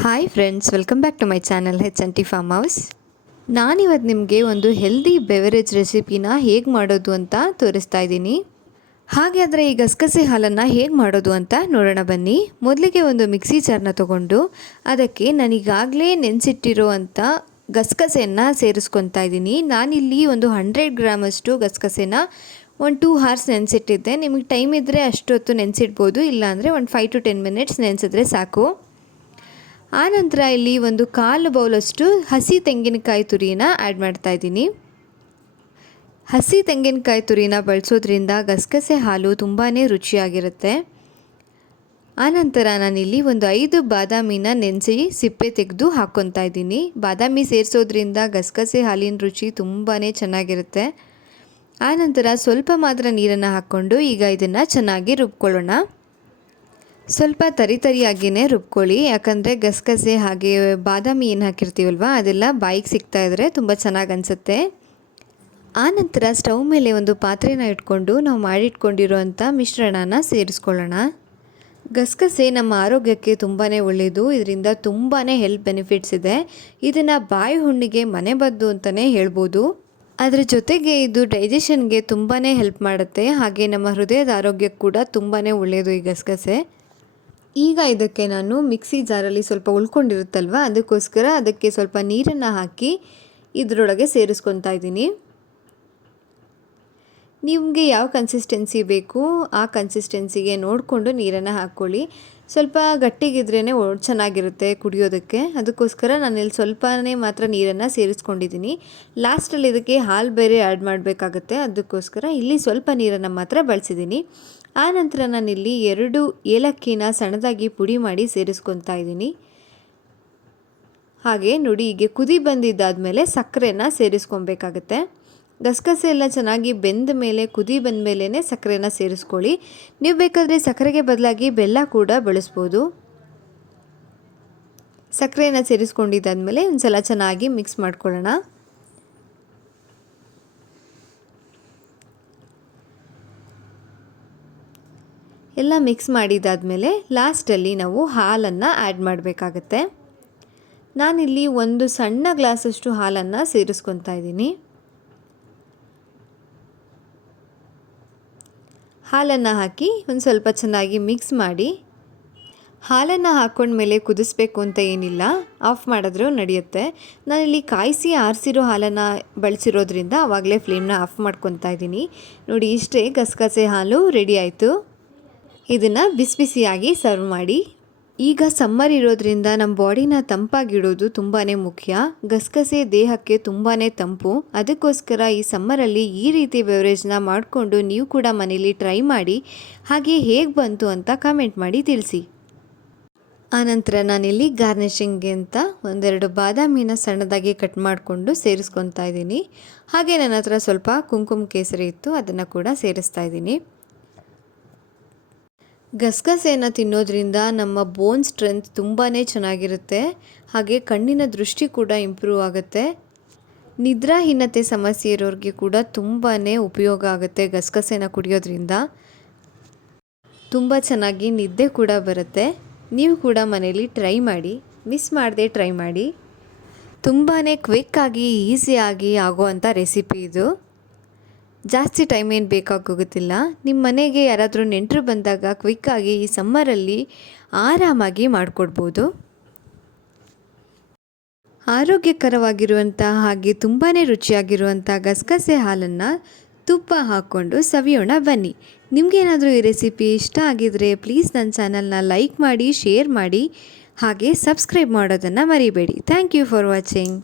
Hi friends, welcome back to my channel HNT farm house. ನಾನಿವತ್ತು ನಿಮಗೆ ಒಂದು healthy beverage ರೆಸಿಪಿನ ಹೇಗೆ ಮಾಡೋದು ಅಂತ ತೋರಿಸ್ತಾ ಇದ್ದೀನಿ. ಹಾಗಾದರೆ ಈ ಗಸಗಸೆ ಹಾಲನ್ನು ಹೇಗೆ ಮಾಡೋದು ಅಂತ ನೋಡೋಣ ಬನ್ನಿ. ಮೊದಲಿಗೆ ಒಂದು ಮಿಕ್ಸಿ ಜಾರ್ನ ತೊಗೊಂಡು ಅದಕ್ಕೆ ನಾನೀಗಾಗಲೇ ನೆನೆಸಿಟ್ಟಿರೋ ಅಂಥ ಗಸಗಸೆಯನ್ನು ಸೇರಿಸ್ಕೊತಾ ಇದ್ದೀನಿ. ನಾನಿಲ್ಲಿ ಒಂದು 100 ಗ್ರಾಮಷ್ಟು ಗಸಗಸೆನ ಒಂದು 2 hours ನೆನೆಸಿಟ್ಟಿದ್ದೆ. ನಿಮಗೆ ಟೈಮ್ ಇದ್ದರೆ ಅಷ್ಟೊತ್ತು ನೆನೆಸಿಡ್ಬೋದು, ಇಲ್ಲಾಂದರೆ ಒಂದು 5 to 10 minutes ನೆನೆಸಿದ್ರೆ ಸಾಕು. ಆನಂತರ ಇಲ್ಲಿ ಒಂದು 1/4 ಬೌಲಷ್ಟು ಹಸಿ ತೆಂಗಿನಕಾಯಿ ತುರಿನ ಆ್ಯಡ್ ಮಾಡ್ತಾಯಿದ್ದೀನಿ. ಹಸಿ ತೆಂಗಿನಕಾಯಿ ತುರಿನ ಬಳಸೋದ್ರಿಂದ ಗಸಗಸೆ ಹಾಲು ತುಂಬಾ ರುಚಿಯಾಗಿರುತ್ತೆ. ಆನಂತರ ನಾನಿಲ್ಲಿ ಒಂದು 5 ಬಾದಾಮಿನ ನೆನೆಸಿ ಸಿಪ್ಪೆ ತೆಗೆದು ಹಾಕ್ಕೊತಾ ಇದ್ದೀನಿ. ಬಾದಾಮಿ ಸೇರಿಸೋದ್ರಿಂದ ಗಸಗಸೆ ಹಾಲಿನ ರುಚಿ ತುಂಬಾ ಚೆನ್ನಾಗಿರುತ್ತೆ. ಆನಂತರ ಸ್ವಲ್ಪ ಮಾತ್ರ ನೀರನ್ನು ಹಾಕ್ಕೊಂಡು ಈಗ ಇದನ್ನು ಚೆನ್ನಾಗಿ ರುಬ್ಕೊಳ್ಳೋಣ. ಸ್ವಲ್ಪ ತರಿಯಾಗಿಯೇ ರುಬ್ಕೊಳ್ಳಿ, ಯಾಕಂದರೆ ಗಸಗಸೆ ಹಾಗೆ ಬಾದಾಮಿ ಏನು ಹಾಕಿರ್ತೀವಲ್ವ ಅದೆಲ್ಲ ಬಾಯಿಗೆ ಸಿಗ್ತಾ ಇದ್ದರೆ ತುಂಬ ಚೆನ್ನಾಗಿ ಅನಿಸುತ್ತೆ. ಆನಂತರ ಸ್ಟವ್ ಮೇಲೆ ಒಂದು ಪಾತ್ರೆನ ಇಟ್ಕೊಂಡು ನಾವು ಮಾಡಿಟ್ಕೊಂಡಿರೋವಂಥ ಮಿಶ್ರಣನ ಸೇರಿಸ್ಕೊಳ್ಳೋಣ. ಗಸಗಸೆ ನಮ್ಮ ಆರೋಗ್ಯಕ್ಕೆ ತುಂಬಾ ಒಳ್ಳೆಯದು. ಇದರಿಂದ ತುಂಬಾ ಹೆಲ್ತ್ ಬೆನಿಫಿಟ್ಸ್ ಇದೆ. ಇದನ್ನು ಬಾಯಿ ಹುಣ್ಣಿಗೆ ಮನೆಮದ್ದು ಅಂತಲೇ ಹೇಳ್ಬೋದು. ಅದರ ಜೊತೆಗೆ ಇದು ಡೈಜೆಷನ್ಗೆ ತುಂಬಾ ಹೆಲ್ಪ್ ಮಾಡುತ್ತೆ. ಹಾಗೆ ನಮ್ಮ ಹೃದಯದ ಆರೋಗ್ಯಕ್ಕೆ ಕೂಡ ತುಂಬಾ ಒಳ್ಳೆಯದು ಈ ಗಸಗಸೆ. ಈಗ ಇದಕ್ಕೆ ನಾನು ಮಿಕ್ಸಿ ಜಾರಲ್ಲಿ ಸ್ವಲ್ಪ ಉಳ್ಕೊಂಡಿರುತ್ತಲ್ವ, ಅದಕ್ಕೋಸ್ಕರ ಅದಕ್ಕೆ ಸ್ವಲ್ಪ ನೀರನ್ನು ಹಾಕಿ ಇದರೊಳಗೆ ಸೇರಿಸ್ಕೊತಾ ಇದ್ದೀನಿ. ನಿಮಗೆ ಯಾವ ಕನ್ಸಿಸ್ಟೆನ್ಸಿ ಬೇಕು ಆ ಕನ್ಸಿಸ್ಟೆನ್ಸಿಗೆ ನೋಡಿಕೊಂಡು ನೀರನ್ನು ಹಾಕ್ಕೊಳ್ಳಿ. ಸ್ವಲ್ಪ ಗಟ್ಟಿಗಿದ್ರೇ ಚೆನ್ನಾಗಿರುತ್ತೆ ಕುಡಿಯೋದಕ್ಕೆ. ಅದಕ್ಕೋಸ್ಕರ ನಾನಿಲ್ಲಿ ಸ್ವಲ್ಪನೇ ಮಾತ್ರ ನೀರನ್ನು ಸೇರಿಸ್ಕೊಂಡಿದ್ದೀನಿ. ಲಾಸ್ಟಲ್ಲಿ ಇದಕ್ಕೆ ಹಾಲು ಬೇರೆ ಆ್ಯಡ್ ಮಾಡಬೇಕಾಗತ್ತೆ, ಅದಕ್ಕೋಸ್ಕರ ಇಲ್ಲಿ ಸ್ವಲ್ಪ ನೀರನ್ನು ಮಾತ್ರ ಬಳಸಿದ್ದೀನಿ. ಆನಂತರ ನಾನಿಲ್ಲಿ 2 ಏಲಕ್ಕಿನ ಸಣ್ಣದಾಗಿ ಪುಡಿ ಮಾಡಿ ಸೇರಿಸ್ಕೊತಾ ಇದ್ದೀನಿ. ಹಾಗೆ ನೋಡಿ, ಹೀಗೆ ಕುದಿ ಬಂದಿದ್ದಾದಮೇಲೆ ಸಕ್ಕರೆನ ಸೇರಿಸ್ಕೊಬೇಕಾಗತ್ತೆ. ಗಸಗಸೆ ಎಲ್ಲ ಚೆನ್ನಾಗಿ ಬೆಂದ ಮೇಲೆ, ಕುದಿ ಬಂದ ಮೇಲೇ ಸಕ್ಕರೆನ ಸೇರಿಸ್ಕೊಳ್ಳಿ. ನೀವು ಬೇಕಾದರೆ ಸಕ್ಕರೆಗೆ ಬದಲಾಗಿ ಬೆಲ್ಲ ಕೂಡ ಬಳಸ್ಬೋದು. ಸಕ್ಕರೆನ ಸೇರಿಸ್ಕೊಂಡಿದ್ದಾದಮೇಲೆ ಒಂದು ಸಲ ಚೆನ್ನಾಗಿ ಮಿಕ್ಸ್ ಮಾಡ್ಕೊಳ್ಳೋಣ. ಎಲ್ಲ ಮಿಕ್ಸ್ ಮಾಡಿದಾದಮೇಲೆ ಲಾಸ್ಟಲ್ಲಿ ನಾವು ಹಾಲನ್ನು ಆ್ಯಡ್ ಮಾಡಬೇಕಾಗತ್ತೆ. ನಾನಿಲ್ಲಿ ಒಂದು ಸಣ್ಣ ಗ್ಲಾಸಷ್ಟು ಹಾಲನ್ನು ಸೇರಿಸ್ಕೊತಾ ಇದ್ದೀನಿ. ಹಾಲನ್ನು ಹಾಕಿ ಒಂದು ಸ್ವಲ್ಪ ಚೆನ್ನಾಗಿ ಮಿಕ್ಸ್ ಮಾಡಿ. ಹಾಲನ್ನು ಹಾಕ್ಕೊಂಡ್ಮೇಲೆ ಕುದಿಸ್ಬೇಕು ಅಂತ ಏನಿಲ್ಲ, ಆಫ್ ಮಾಡಿದ್ರೂ ನಡೆಯುತ್ತೆ. ನಾನಿಲ್ಲಿ ಕಾಯಿಸಿ ಆರಿಸಿರೋ ಹಾಲನ್ನು ಬಳಸಿರೋದ್ರಿಂದ ಆವಾಗಲೇ ಫ್ಲೇಮ್ನ ಆಫ್ ಮಾಡ್ಕೊತಾ ಇದ್ದೀನಿ. ನೋಡಿ, ಇಷ್ಟೇ ಗಸಗಸೆ ಹಾಲು ರೆಡಿ ಆಯಿತು. ಇದನ್ನು ಬಿಸಿ ಬಿಸಿಯಾಗಿ ಸರ್ವ್ ಮಾಡಿ. ಈಗ ಸಮ್ಮರ್ ಇರೋದ್ರಿಂದ ನಮ್ಮ ಬಾಡಿನ ತಂಪಾಗಿಡೋದು ತುಂಬಾ ಮುಖ್ಯ. ಗಸಗಸೆ ದೇಹಕ್ಕೆ ತುಂಬಾ ತಂಪು. ಅದಕ್ಕೋಸ್ಕರ ಈ ಸಮ್ಮರಲ್ಲಿ ಈ ರೀತಿ ಬೆವರೇಜ್ನ ಮಾಡಿಕೊಂಡು ನೀವು ಕೂಡ ಮನೇಲಿ ಟ್ರೈ ಮಾಡಿ. ಹಾಗೆ ಹೇಗೆ ಬಂತು ಅಂತ ಕಮೆಂಟ್ ಮಾಡಿ ತಿಳಿಸಿ. ಆನಂತರ ನಾನಿಲ್ಲಿ ಗಾರ್ನಿಷಿಂಗ್ಗೆ ಅಂತ 1-2 ಬಾದಾಮಿನ ಸಣ್ಣದಾಗಿ ಕಟ್ ಮಾಡಿಕೊಂಡು ಸೇರಿಸ್ಕೊತಾ ಇದ್ದೀನಿ. ಹಾಗೆ ನನ್ನ ಹತ್ರ ಸ್ವಲ್ಪ ಕುಂಕುಮ ಕೇಸರಿ ಇತ್ತು, ಅದನ್ನು ಕೂಡ ಸೇರಿಸ್ತಾ ಇದ್ದೀನಿ. ಗಸಗಸೆಯನ್ನು ತಿನ್ನೋದ್ರಿಂದ ನಮ್ಮ ಬೋನ್ ಸ್ಟ್ರೆಂತ್ ತುಂಬಾ ಚೆನ್ನಾಗಿರುತ್ತೆ. ಹಾಗೆ ಕಣ್ಣಿನ ದೃಷ್ಟಿ ಕೂಡ ಇಂಪ್ರೂವ್ ಆಗುತ್ತೆ. ನಿದ್ರಾಹೀನತೆ ಸಮಸ್ಯೆ ಇರೋರಿಗೆ ಕೂಡ ತುಂಬಾ ಉಪಯೋಗ ಆಗುತ್ತೆ. ಗಸಗಸೆನ ಕುಡಿಯೋದ್ರಿಂದ ತುಂಬ ಚೆನ್ನಾಗಿ ನಿದ್ದೆ ಕೂಡ ಬರುತ್ತೆ. ನೀವು ಕೂಡ ಮನೇಲಿ ಟ್ರೈ ಮಾಡಿ, ಮಿಸ್ ಮಾಡದೆ ಟ್ರೈ ಮಾಡಿ. ತುಂಬಾ ಕ್ವಿಕ್ಕಾಗಿ ಈಸಿಯಾಗಿ ಆಗೋವಂಥ ರೆಸಿಪಿ ಇದು. ಜಾಸ್ತಿ ಟೈಮ್ ಏನು ಬೇಕಾಗೋಗುತ್ತಿಲ್ಲ. ನಿಮ್ಮ ಮನೆಗೆ ಯಾರಾದರೂ ನೆಂಟರು ಬಂದಾಗ ಕ್ವಿಕ್ಕಾಗಿ ಈ ಸಮ್ಮರಲ್ಲಿ ಆರಾಮಾಗಿ ಮಾಡಿಕೊಡ್ಬೋದು. ಆರೋಗ್ಯಕರವಾಗಿರುವಂಥ ಹಾಗೆ ತುಂಬಾ ರುಚಿಯಾಗಿರುವಂಥ ಗಸಗಸೆ ಹಾಲನ್ನು ತುಪ್ಪ ಹಾಕ್ಕೊಂಡು ಸವಿಯೋಣ ಬನ್ನಿ. ನಿಮಗೇನಾದರೂ ಈ ರೆಸಿಪಿ ಇಷ್ಟ ಆಗಿದರೆ ಪ್ಲೀಸ್ ನನ್ನ ಚಾನಲ್ನ ಲೈಕ್ ಮಾಡಿ, ಶೇರ್ ಮಾಡಿ, ಹಾಗೆ ಸಬ್ಸ್ಕ್ರೈಬ್ ಮಾಡೋದನ್ನು ಮರಿಬೇಡಿ. Thank you for watching.